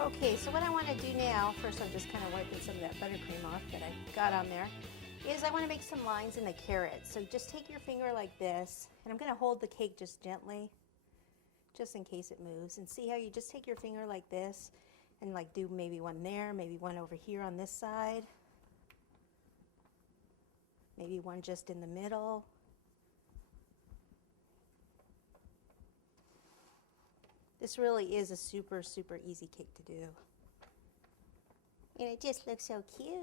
Okay, so what I want to do now, first I'm just kind of wiping some of that buttercream off that I got on there, is I want to make some lines in the carrot. So just take your finger like this, and I'm going to hold the cake just gently, just in case it moves. And see how you just take your finger like this, and like do maybe one there, maybe one over here on this side, maybe one just in the middle. This really is a super, super easy cake to do. And it just looks so cute.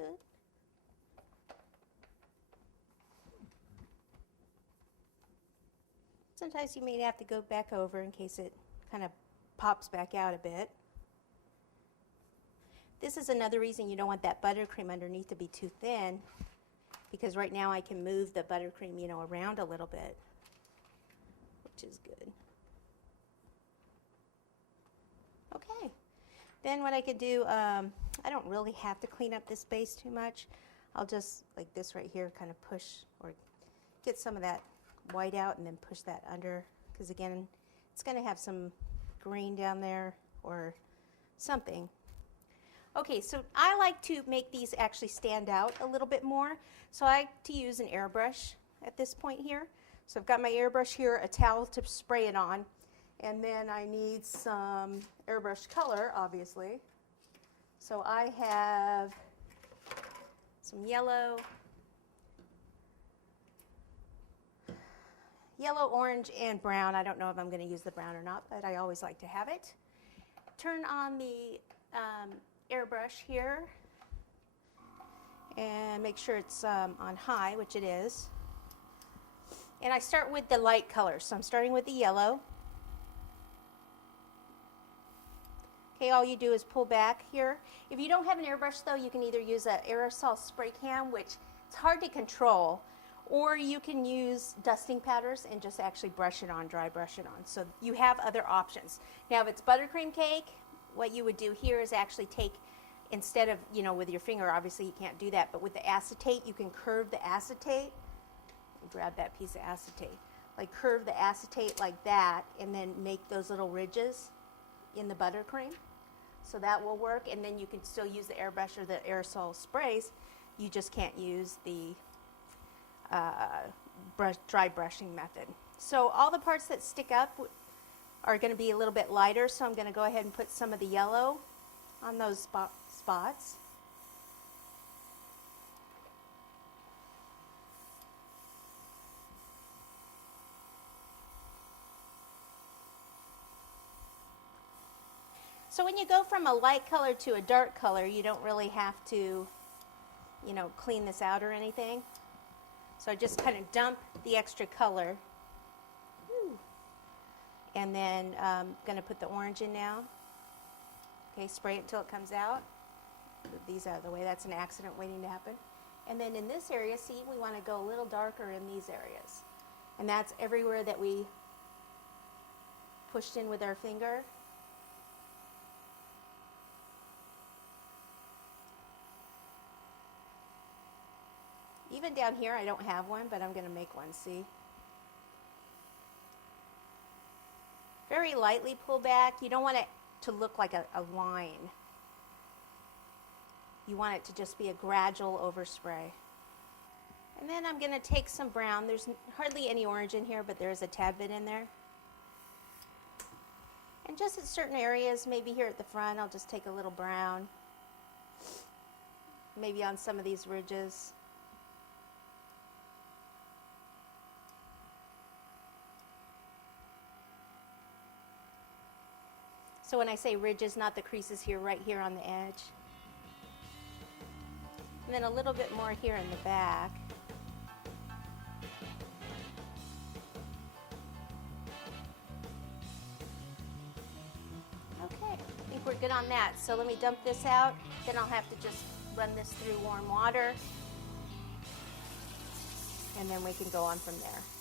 Sometimes you may have to go back over in case it kind of pops back out a bit. This is another reason you don't want that buttercream underneath to be too thin, because right now I can move the buttercream, you know, around a little bit, which is good. Okay, then what I could do, I don't really have to clean up this base too much. I'll just, like this right here, kind of push or get some of that white out and then push that under, because again, it's going to have some green down there or something. Okay, so I like to make these actually stand out a little bit more, so I like to use an airbrush at this point here. So I've got my airbrush here, a towel to spray it on. And then I need some airbrush color, obviously. So I have some yellow, orange, and brown. I don't know if I'm going to use the brown or not, but I always like to have it. Turn on the airbrush here and make sure it's on high, which it is. And I start with the light colors. So I'm starting with the yellow. Okay, all you do is pull back here. If you don't have an airbrush though, you can either use an aerosol spray can, which it's hard to control, or you can use dusting powders and just actually brush it on, dry brush it on. So you have other options. Now if it's buttercream cake, what you would do here is actually take, instead of, you know, with your finger, obviously you can't do that, but with the acetate, you can curve the acetate. Grab that piece of acetate. Like curve the acetate like that and then make those little ridges in the buttercream. So that will work, and then you can still use the airbrush or the aerosol sprays. You just can't use the dry brushing method. So all the parts that stick up are going to be a little bit lighter, so I'm going to go ahead and put some of the yellow on those spots. So when you go from a light color to a dark color, you don't really have to, you know, clean this out or anything. So I just kind of dump the extra color. And then I'm going to put the orange in now. Okay, spray it until it comes out. Move these out of the way. That's an accident waiting to happen. And then in this area, see, we want to go a little darker in these areas. And that's everywhere that we pushed in with our finger. Even down here, I don't have one, but I'm going to make one, see? Very lightly pull back. You don't want it to look like a line. You want it to just be a gradual overspray. And then I'm going to take some brown. There's hardly any orange in here, but there's a tad bit in there. And just in certain areas, maybe here at the front, I'll just take a little brown. Maybe on some of these ridges. So when I say ridges, not the creases here, right here on the edge. And then a little bit more here in the back. Okay, I think we're good on that. So let me dump this out. Then I'll have to just run this through warm water. And then we can go on from there.